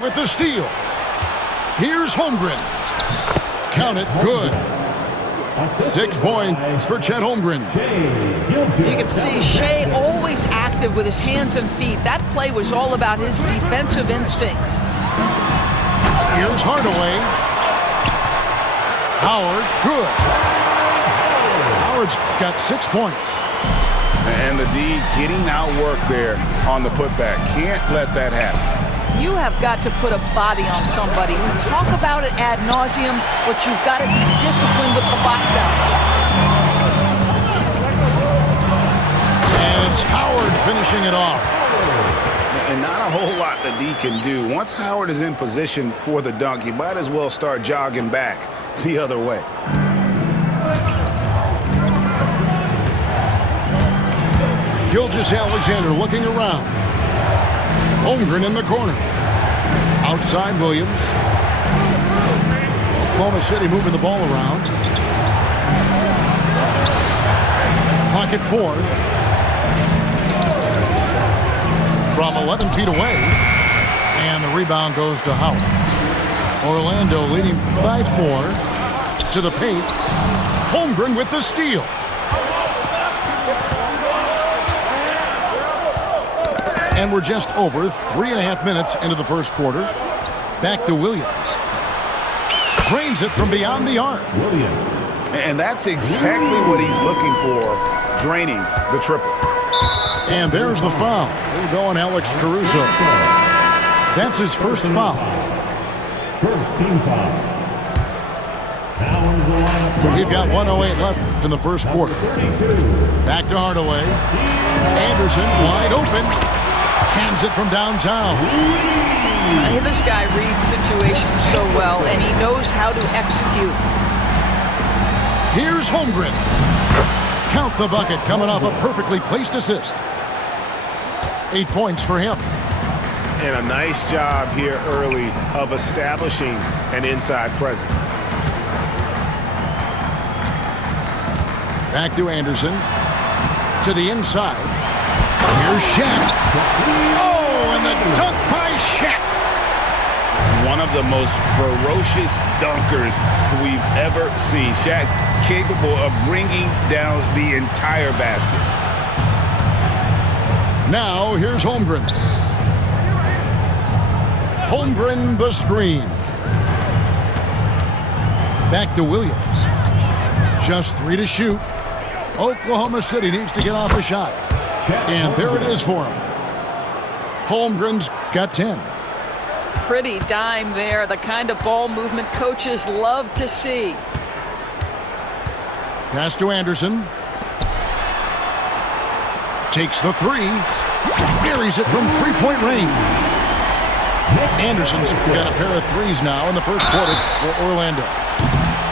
with the steal. Here's Holmgren. Count it, good. 6 points for Chet Holmgren. You can see Shea always active with his hands and feet. That play was all about his defensive instincts. Here's Hardaway. Howard, good. Howard's got 6 points. And the D getting outworked there on the putback. Can't let that happen. You have got to put a body on somebody. We talk about it ad nauseum, but you've got to be disciplined with the box outs. And it's Howard finishing it off. And not a whole lot the D can do. Once Howard is in position for the dunk, he might as well start jogging back the other way. Gilgeous-Alexander looking around. Holmgren in the corner. Outside Williams. Oklahoma City moving the ball around. Clock at 4. From 11 feet away. And the rebound goes to Howard. Orlando leading by 4 to the paint. Holmgren with the steal. And we're just over 3.5 minutes into the first quarter. Back to Williams. Drains it from beyond the arc. And that's exactly what he's looking for, draining the triple. And there's the foul. We're going Alex Caruso. That's his first foul. First team foul. We've got 1:08 left in the first quarter. Back to Hardaway. Anderson wide open. Hands it from downtown. This guy reads situations so well, and he knows how to execute. Here's Holmgren. Count the bucket, coming off a perfectly placed assist. 8 points for him. And a nice job here early of establishing an inside presence. Back to Anderson. To the inside. Here's Shaq. Oh, and the dunk by Shaq. One of the most ferocious dunkers we've ever seen. Shaq capable of bringing down the entire basket. Now, here's Holmgren. Holmgren the screen. Back to Williams. Just 3 to shoot. Oklahoma City needs to get off a shot. And there it is for him. Holmgren's got 10. Pretty dime there, the kind of ball movement coaches love to see. Pass to Anderson. Takes the 3. Buries it from 3-point range. Anderson's got a pair of 3s now in the first quarter for Orlando.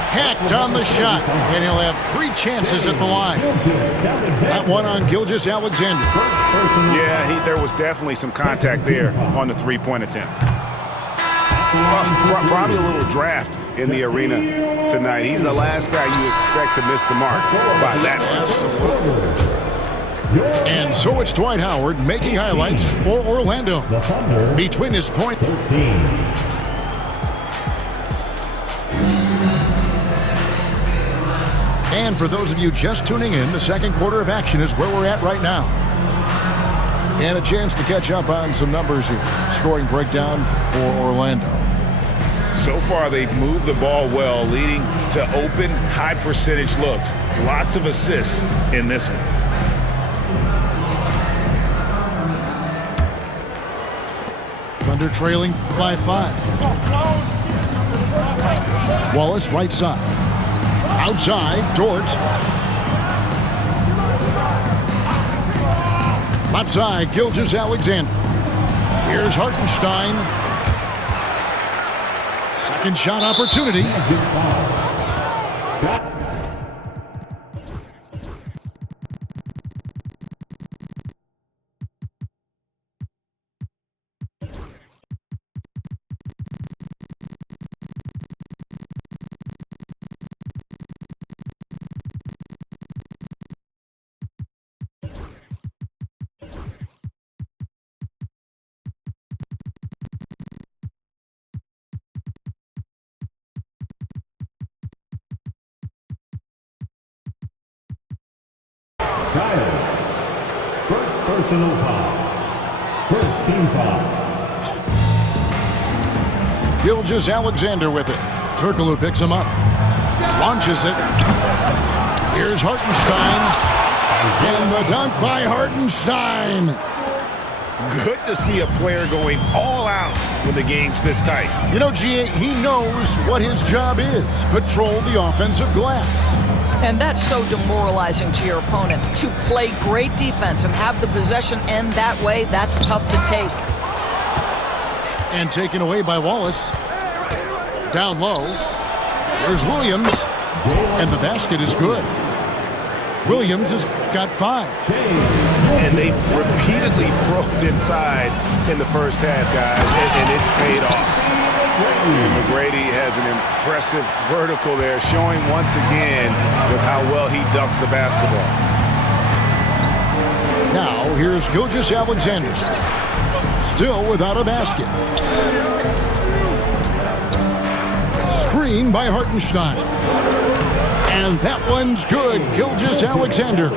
Hacked on the shot, and he'll have 3 chances at the line. That one on Gilgeous-Alexander. Yeah, there was definitely some contact there on the 3-point attempt. Probably a little draft in the arena tonight. He's the last guy you expect to miss the mark by that much. And so it's Dwight Howard making highlights for Orlando. Between his point. And for those of you just tuning in, the second quarter of action is where we're at right now. And a chance to catch up on some numbers here. Scoring breakdown for Orlando. So far, they've moved the ball well, leading to open, high-percentage looks. Lots of assists in this one. Thunder trailing by 5. Wallace right side. Outside, Dort. Left side, Gilgeous-Alexander. Here's Hartenstein. Second shot opportunity. Styles. First personal foul. First team foul. Gilgeous-Alexander with it. Turkoglu picks him up. Launches it. Here's Hartenstein. And the dunk by Hartenstein. Good to see a player going all out when the game's this tight. You know, GA, he knows what his job is. Patrol the offensive glass. And that's so demoralizing to your opponent. To play great defense and have the possession end that way, that's tough to take. And taken away by Wallace. Down low. There's Williams. And the basket is good. Williams has got 5. And they repeatedly broke inside in the first half, guys, and it's paid off. McGrady has an impressive vertical there, showing once again with how well he dunks the basketball. Now, here's Gilgeous-Alexander. Still without a basket. Screen by Hartenstein. And that one's good. Gilgeous-Alexander.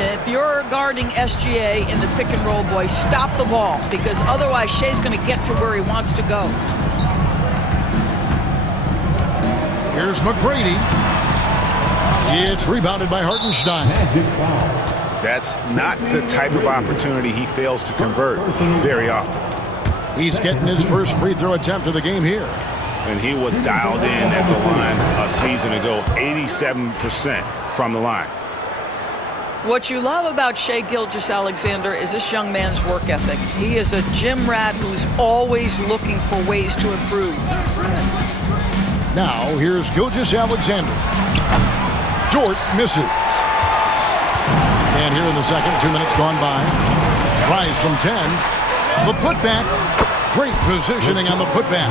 If you're guarding SGA in the pick and roll, boy, stop the ball, because otherwise Shea's going to get to where he wants to go. Here's McGrady. It's rebounded by Hartenstein. That's not the type of opportunity he fails to convert very often. He's getting his first free throw attempt of the game here. And he was dialed in at the line a season ago, 87% from the line. What you love about Shai Gilgeous-Alexander is this young man's work ethic. He is a gym rat who's always looking for ways to improve. Now, here's Gilgeous-Alexander. Dort misses. And here in the second, 2 minutes gone by. Tries from 10. The putback. Great positioning on the putback.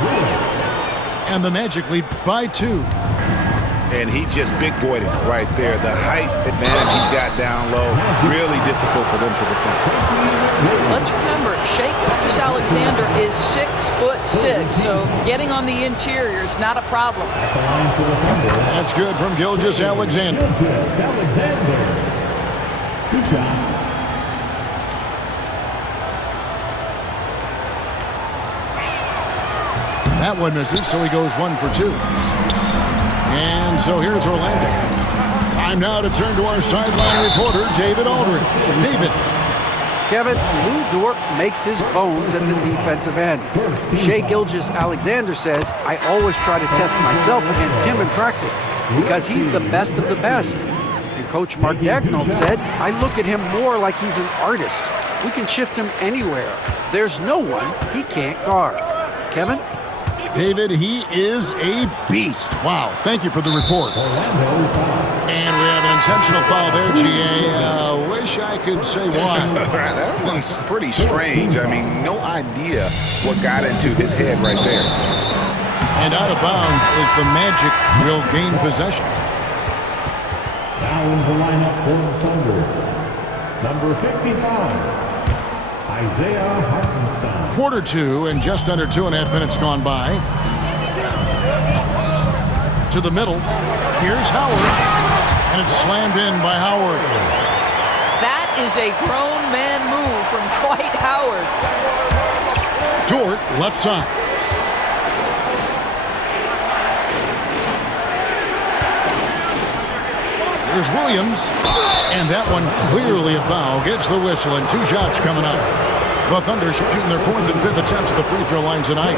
And the Magic lead by 2. And he just big-boyed it right there. The height advantage he's got down low, really difficult for them to defend. Let's remember, Shai Gilgeous-Alexander is 6'6", so getting on the interior is not a problem. That's good from Gilgeous-Alexander. 2 shots. That one misses, so he goes 1 for 2. And so here's Orlando. Time now to turn to our sideline reporter, David Aldridge. David. Kevin, Lou Dort makes his bones at the defensive end. Shai Gilgeous-Alexander says, I always try to test myself against him in practice because he's the best of the best. And Coach Mark Daigneault said, I look at him more like he's an artist. We can shift him anywhere. There's no one he can't guard. Kevin? David, he is a beast. Wow. Thank you for the report. And we have an intentional foul there, GA. Wish I could say why. That one's pretty strange. I mean, no idea what got into his head right there. And out of bounds is the Magic will gain possession. Now in the lineup for the Thunder, number 55. Isaiah Hartenstein. Quarter 2 and just under 2.5 minutes gone by. To the middle. Here's Howard. And it's slammed in by Howard. That is a grown man move from Dwight Howard. Dort, left side. Here's Williams. And that one clearly a foul. Gets the whistle and 2 shots coming up. The Thunder shooting their 4th and 5th attempts at the free throw line tonight.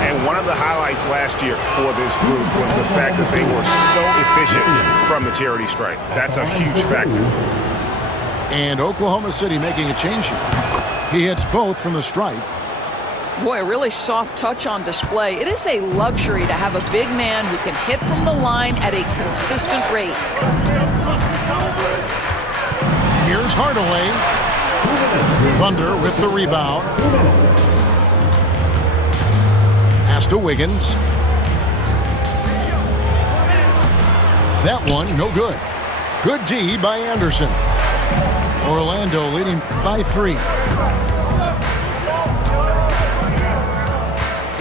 And one of the highlights last year for this group was the fact that they were so efficient from the charity stripe. That's a huge factor. And Oklahoma City making a change here. He hits both from the stripe. Boy, a really soft touch on display. It is a luxury to have a big man who can hit from the line at a consistent rate. Here's Hardaway. Thunder with the rebound. Pass to Wiggins. That one, no good. Good D by Anderson. Orlando leading by 3.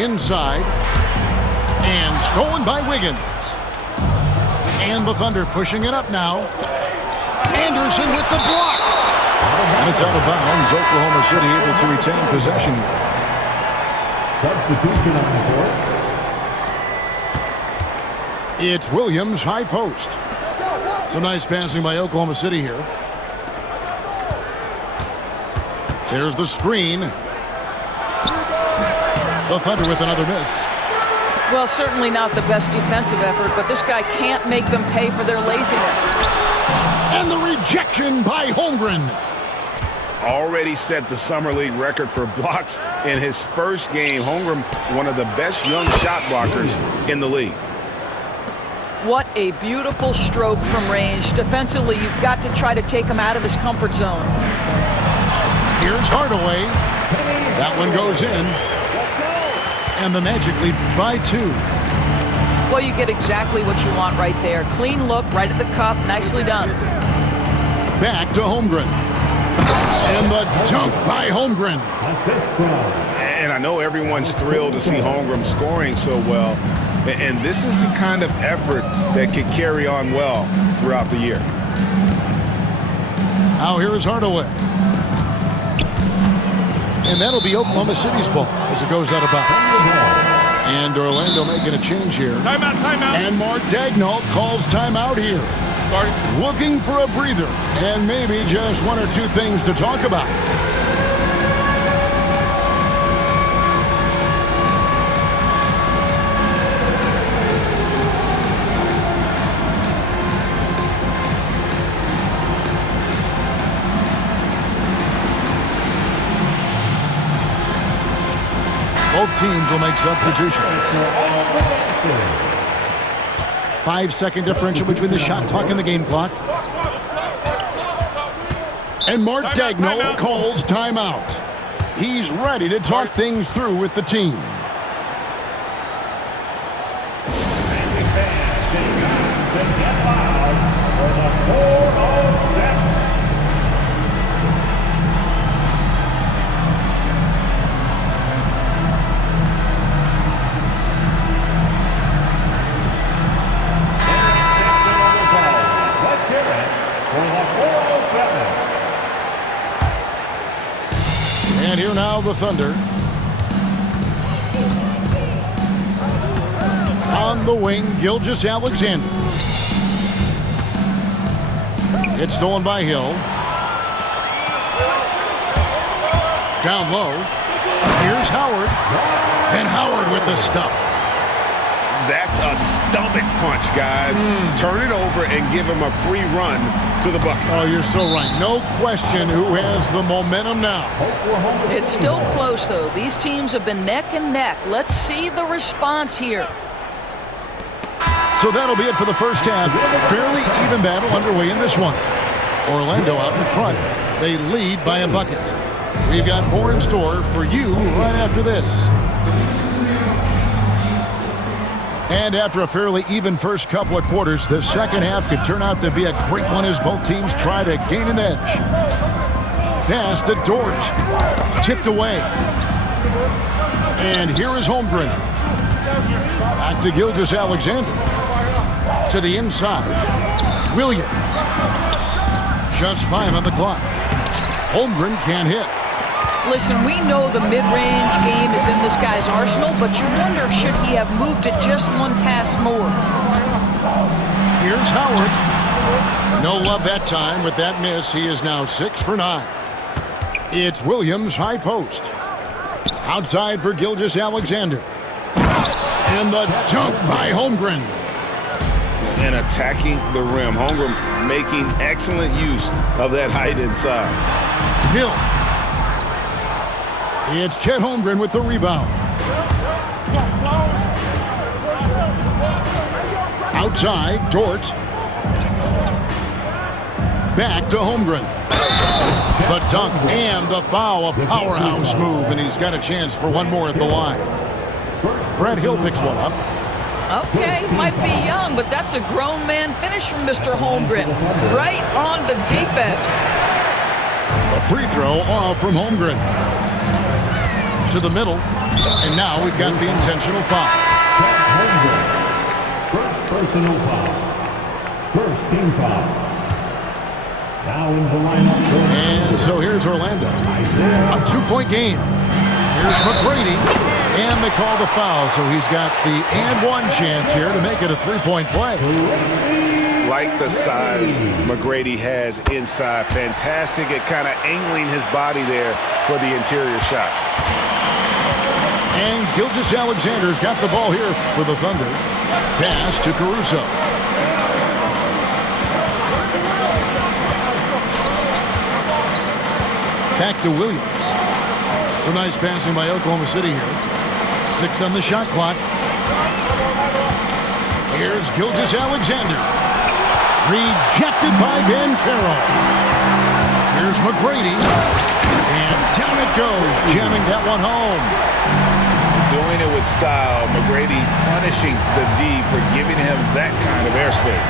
Inside. And stolen by Wiggins. And the Thunder pushing it up now. Anderson with the block. And it's out of bounds. Oklahoma City able to retain possession here. Substitution on the court. It's Williams, high post. Some nice passing by Oklahoma City here. There's the screen. The Thunder with another miss. Well, certainly not the best defensive effort, but this guy can't make them pay for their laziness. And the rejection by Holmgren. Already set the Summer League record for blocks in his first game. Holmgren, one of the best young shot blockers in the league. What a beautiful stroke from range. Defensively, you've got to try to take him out of his comfort zone. Here's Hardaway. That one goes in. And the Magic lead by 2. Well, you get exactly what you want right there. Clean look, right at the cup. Nicely done. Back to Holmgren. And the dunk by Holmgren. And I know everyone's thrilled to see Holmgren scoring so well. And this is the kind of effort that can carry on well throughout the year. Now here is Hardaway. And that'll be Oklahoma City's ball as it goes out of bounds. And Orlando making a change here. Timeout, timeout. And Mark Daigneault calls timeout here. Looking for a breather and maybe just one or two things to talk about. Both teams will make substitutions. 5-second differential between the shot clock and the game clock. And Mark Daigneault calls timeout. He's ready to talk things through with the team. And here now the Thunder. On the wing, Gilgeous-Alexander. It's stolen by Hill. Down low. Here's Howard. And Howard with the stuff. That's a stomach punch, guys. Turn it over and give him a free run to the bucket. Oh, you're so right. No question who has the momentum now. It's still close, though. These teams have been neck and neck. Let's see the response here. So that'll be it for the first half. Fairly even battle underway in this one. Orlando out in front. They lead by a bucket. We've got more in store for you right after this. And after a fairly even first couple of quarters, the second half could turn out to be a great one as both teams try to gain an edge. Pass to Dort. Tipped away. And here is Holmgren. Back to Gilgeous-Alexander. To the inside. Williams. Just 5 on the clock. Holmgren can't hit. Listen, we know the mid-range game is in this guy's arsenal, but you wonder should he have moved it just one pass more. Here's Howard. No love that time with that miss. He is now 6 for 9. It's Williams, high post. Outside for Gilgeous-Alexander. And the dunk by Holmgren. And attacking the rim. Holmgren making excellent use of that height inside. Hill. It's Chet Holmgren with the rebound. Outside, Dort. Back to Holmgren. The dunk and the foul, a powerhouse move, and he's got a chance for one more at the line. Brad Hill picks one up. Okay, might be young, but that's a grown man finish from Mr. Holmgren. Right on the defense. A free throw off from Holmgren. To the middle, and now we've got the intentional foul. First personal foul. First team foul. Now in the lineup for And so here's Orlando. Isaiah. A 2-point game. Here's McGrady. And they call the foul, so he's got the and one chance here to make it a 3-point play. Like the size McGrady has inside. Fantastic at kind of angling his body there for the interior shot. And Gilgeous-Alexander's got the ball here for the Thunder. Pass to Caruso. Back to Williams. Some nice passing by Oklahoma City here. 6 on the shot clock. Here's Gilgeous-Alexander. Rejected by Ben Carroll. Here's McGrady. And down it goes, jamming that one home. Doing it with style. McGrady punishing the D for giving him that kind of airspace.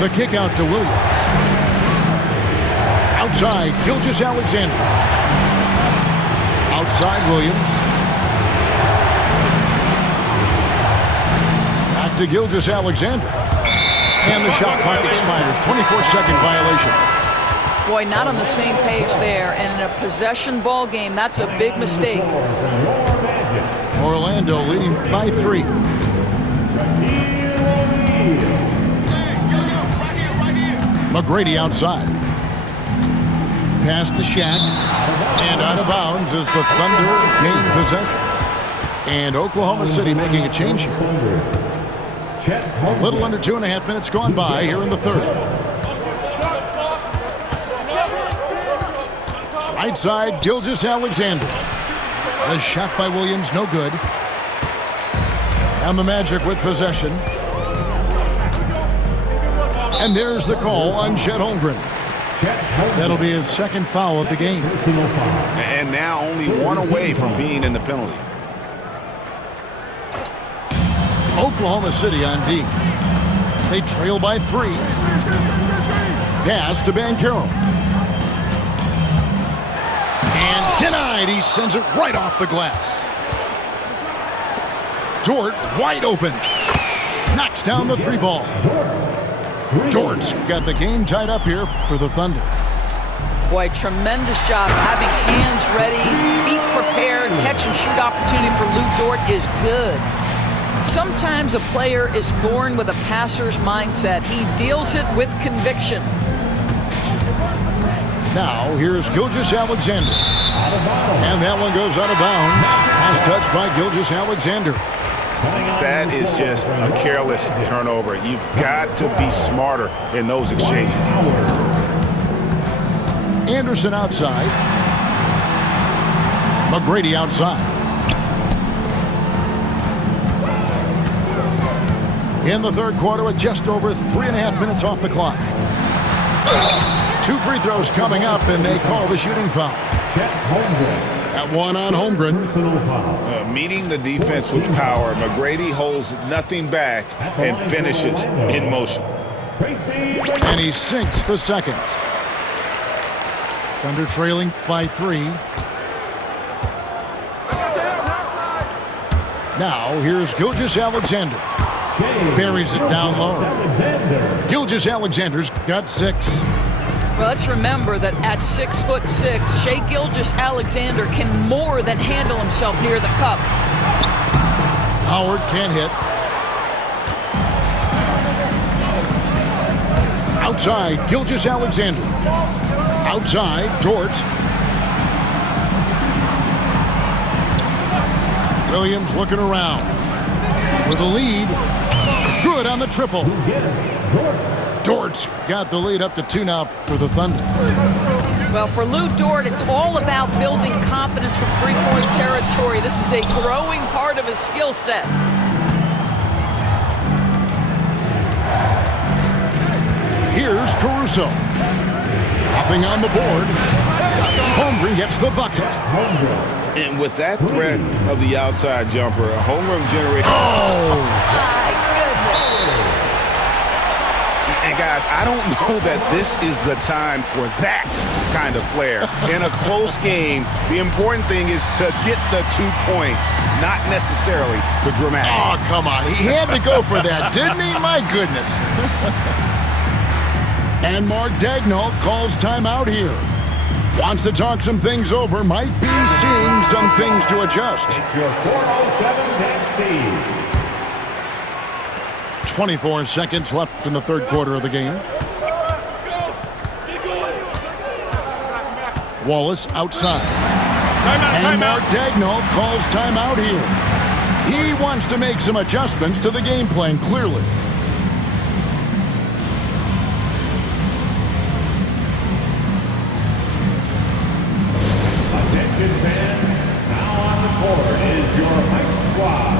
The kick out to Williams. Outside, Gilgeous-Alexander. Outside, Williams. Back to Gilgeous-Alexander. And the shot clock expires. 24-second violation. Boy, not on the same page there. And in a possession ball game, that's a big mistake. Orlando leading by 3. McGrady outside. Pass to Shaq. And out of bounds as the Thunder gain possession. And Oklahoma City making a change here. A little under 2.5 minutes gone by here in the third. Right side, Gilgeous-Alexander. The shot by Williams, no good. And the Magic with possession. And there's the call on Chet Holmgren. That'll be his second foul of the game. And now only one away from being in the penalty. Oklahoma City on D. They trail by 3. Pass to Banchero. And denied. He sends it right off the glass. Dort wide open. Knocks down the 3 ball. Dort's got the game tied up here for the Thunder. Boy, tremendous job having hands ready, feet prepared, catch and shoot opportunity for Lou Dort is good. Sometimes a player is born with a passer's mindset. He deals it with conviction. Now, here's Gilgeous-Alexander. And that one goes out of bounds. Pass touched by Gilgeous-Alexander. That is just a careless turnover. You've got to be smarter in those exchanges. Anderson outside. McGrady outside. In the third quarter with just over 3.5 minutes off the clock. 2 free throws coming up, and they call the shooting foul. That one on Holmgren. Meeting the defense with power, McGrady holds nothing back and finishes in motion. And he sinks the second. Thunder trailing by 3. Now here's Gilgeous-Alexander. Buries it down low. Gilgeous-Alexander's got 6. Well, let's remember that at 6'6", Shai Gilgeous-Alexander can more than handle himself near the cup. Howard can't hit. Outside, Gilgeous-Alexander. Outside, Dort. Williams looking around. For the lead. Good on the triple. Dort's got the lead up to 2 now for the Thunder. Well, for Lou Dort, it's all about building confidence from three-point territory. This is a growing part of his skill set. Here's Caruso. Nothing on the board. Holmgren gets the bucket. And with that threat of the outside jumper, Holmgren generates. My goodness. And guys, I don't know that this is the time for that kind of flair. In a close game, the important thing is to get the 2 points, not necessarily the dramatics. Oh, come on. He had to go for that, didn't he? My goodness. And Mark Daigneault calls timeout here. Wants to talk some things over. Might be seeing some things to adjust. It's your 407 Steve. 24 seconds left in the third quarter of the game. Wallace outside. And Mark Daigneault calls timeout here. He wants to make some adjustments to the game plan, clearly. Attention fans, now on the court is your Mike Squad.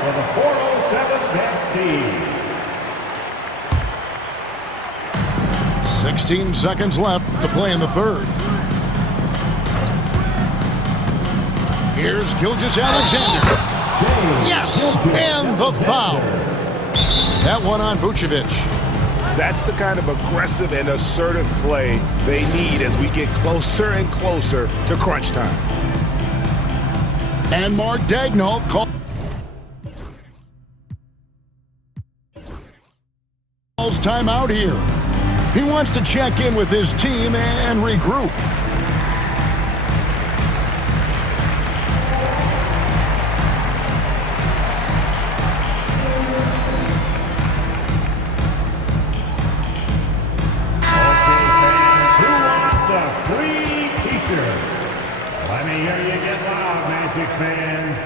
For the 407 next team. 16 seconds left to play in the third. Here's Gilgeous-Alexander. Yes, and the foul. That one on Vucevic. That's the kind of aggressive and assertive play they need as we get closer and closer to crunch time. And Mark Daigneault calls timeout here. He wants to check in with his team and regroup. Free t-shirt. Let me hear you get loud, Magic fans.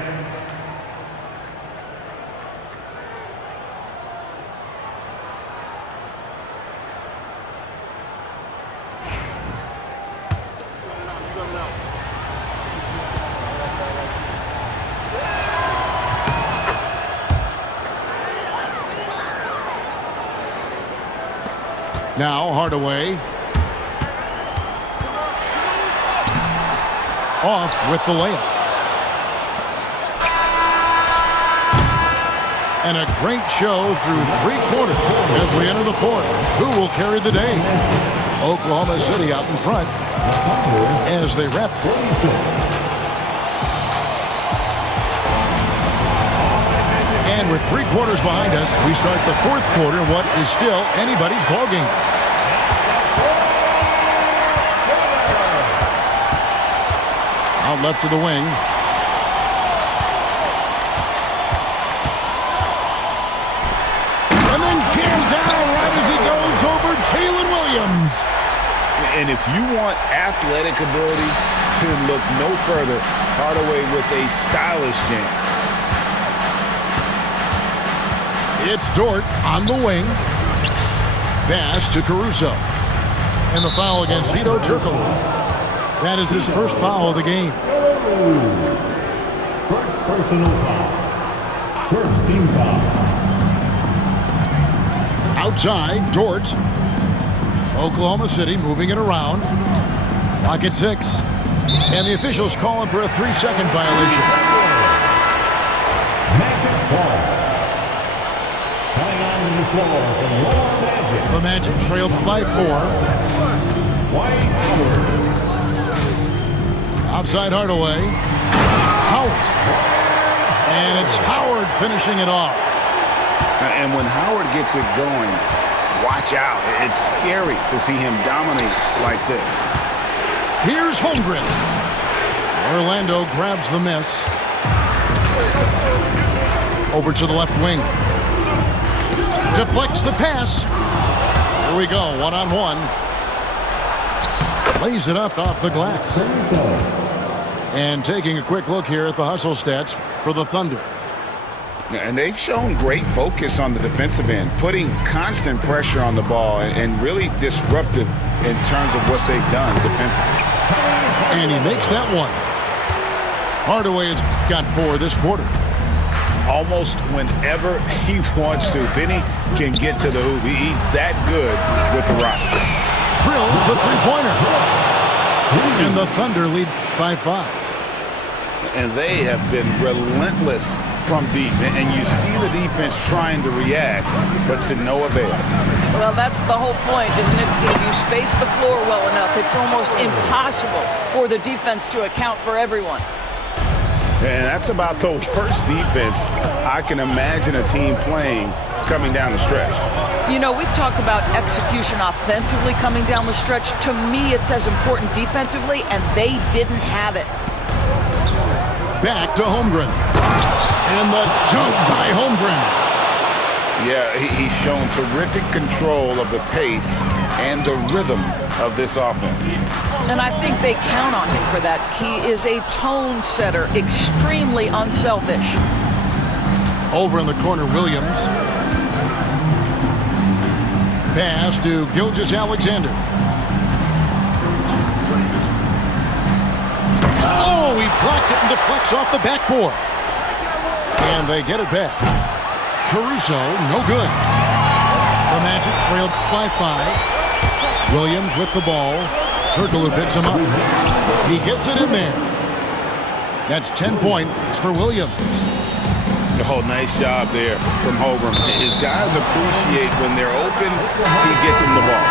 Now Hardaway. Off with the layup. And a great show through 3 quarters as we enter the fourth. Who will carry the day? Oklahoma City out in front as they wrap. And with 3 quarters behind us, we start the fourth quarter, what is still anybody's ballgame. Out left to the wing. And then jams down right as he goes over Jalen Williams. And if you want athletic ability, then look no further. Hardaway with a stylish jam. It's Dort on the wing. Pass to Caruso. And the foul against Hedo Turkoglu. That is his first foul of the game. First personal foul. First team foul. Outside, Dort. Oklahoma City moving it around. Clock at 6. And the officials calling for a 3-second violation. Magic ball. Coming onto the floor from Lower Magic. The Magic trailed by 4. Dwight Howard. Outside Hardaway. Howard. And it's Howard finishing it off. And when Howard gets it going, watch out. It's scary to see him dominate like this. Here's Holmgren. Orlando grabs the miss. Over to the left wing. Deflects the pass. Here we go, one-on-one. Lays it up off the glass. And taking a quick look here at the hustle stats for the Thunder. And they've shown great focus on the defensive end, putting constant pressure on the ball and really disruptive in terms of what they've done defensively. And he makes that one. Hardaway has got 4 this quarter. almost whenever he wants to. Penny can get to the hoop. He's that good with the rock. Drills the three-pointer. And the Thunder lead by 5. And they have been relentless from deep. And you see the defense trying to react, but to no avail. Well, that's the whole point, isn't it? If you space the floor well enough, it's almost impossible for the defense to account for everyone. And that's about the worst defense I can imagine a team playing coming down the stretch. You know, we talk about execution offensively coming down the stretch. To me, it's as important defensively, and they didn't have it. Back to Holmgren. And the dunk by Holmgren. Yeah, he's shown terrific control of the pace and the rhythm of this offense. And I think they count on him for that. He is a tone setter, extremely unselfish. Over in the corner, Williams. Pass to Gilgeous-Alexander. Oh, he blocked it and deflects off the backboard. And they get it back. Caruso, no good. The Magic trailed by 5. Williams with the ball. Turkoglu picks him up. He gets it in there. That's 10 points for Williams. Oh, nice job there from Holmgren. His guys appreciate when they're open, he gets them the ball.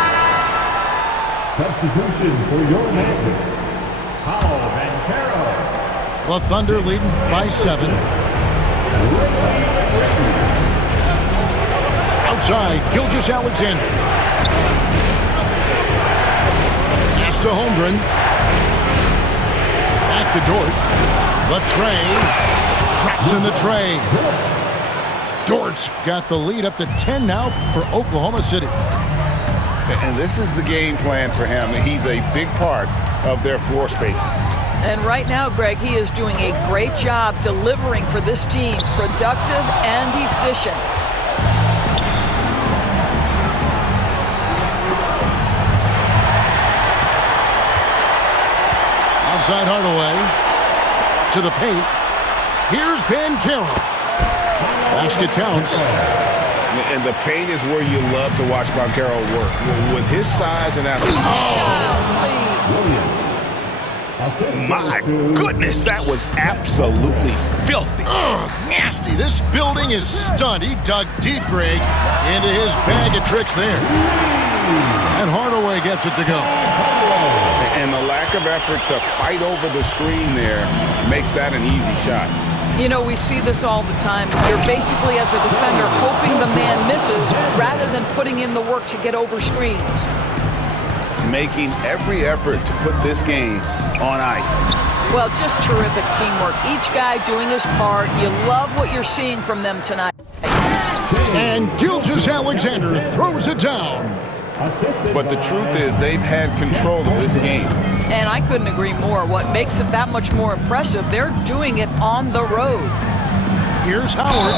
Substitution for your Magic. Paolo Banchero. The Thunder leading by 7. Outside, Gilgeous-Alexander. Pass to Holmgren. Back to Dort. The tray. Traps in the tray. Dort's got the lead up to 10 now for Oklahoma City. And this is the game plan for him. He's a big part of their floor spacing. And right now, Greg, he is doing a great job delivering for this team, productive and efficient. Outside Hardaway to the paint. Here's Banchero. Basket counts. And the paint is where you love to watch Banchero work. With his size and athleticism. My goodness, that was absolutely filthy. Nasty. This building is stunned. He dug deep, Greg, into his bag of tricks there. And Hardaway gets it to go. And the lack of effort to fight over the screen there makes that an easy shot. You know, we see this all the time. You're basically, as a defender, hoping the man misses rather than putting in the work to get over screens. Making every effort to put this game on ice. Well, just terrific teamwork. Each guy doing his part. You love what you're seeing from them tonight. And Gilgeous-Alexander throws it down. But the truth is they've had control of this game. And I couldn't agree more. What makes it that much more impressive, they're doing it on the road. Here's Howard.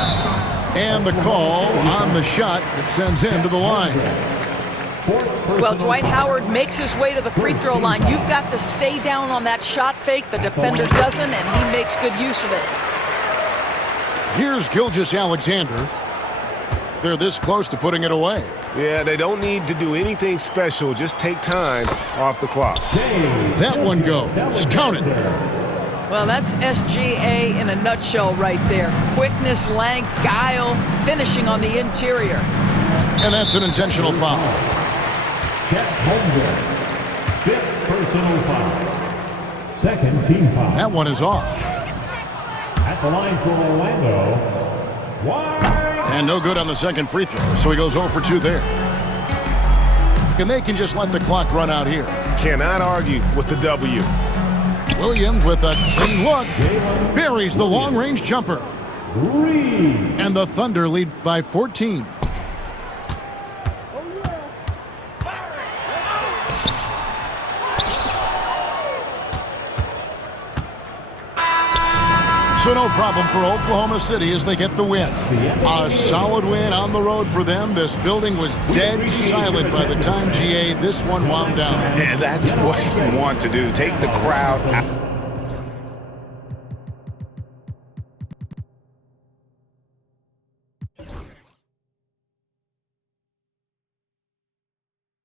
And the call on the shot that sends him to the line. Well, Dwight Howard makes his way to the free throw line. You've got to stay down on that shot fake. The defender doesn't, and he makes good use of it. Here's Gilgeous-Alexander. They're this close to putting it away. Yeah, they don't need to do anything special. Just take time off the clock. That one goes. Count it. Well, that's SGA in a nutshell right there. Quickness, length, guile, finishing on the interior. And that's an intentional foul. Chet Holmgren, 5th personal foul. 2nd team foul. That one is off. At the line for Orlando, White. And no good on the second free throw, so he goes 0 for 2 there. And they can just let the clock run out here. Cannot argue with the W. Williams with a clean look. Buries the long-range jumper. And the Thunder lead by 14. So no problem for Oklahoma City as they get the win. A solid win on the road for them. This building was dead silent by the time, GA, this one wound down. And that's what you want to do. Take the crowd out.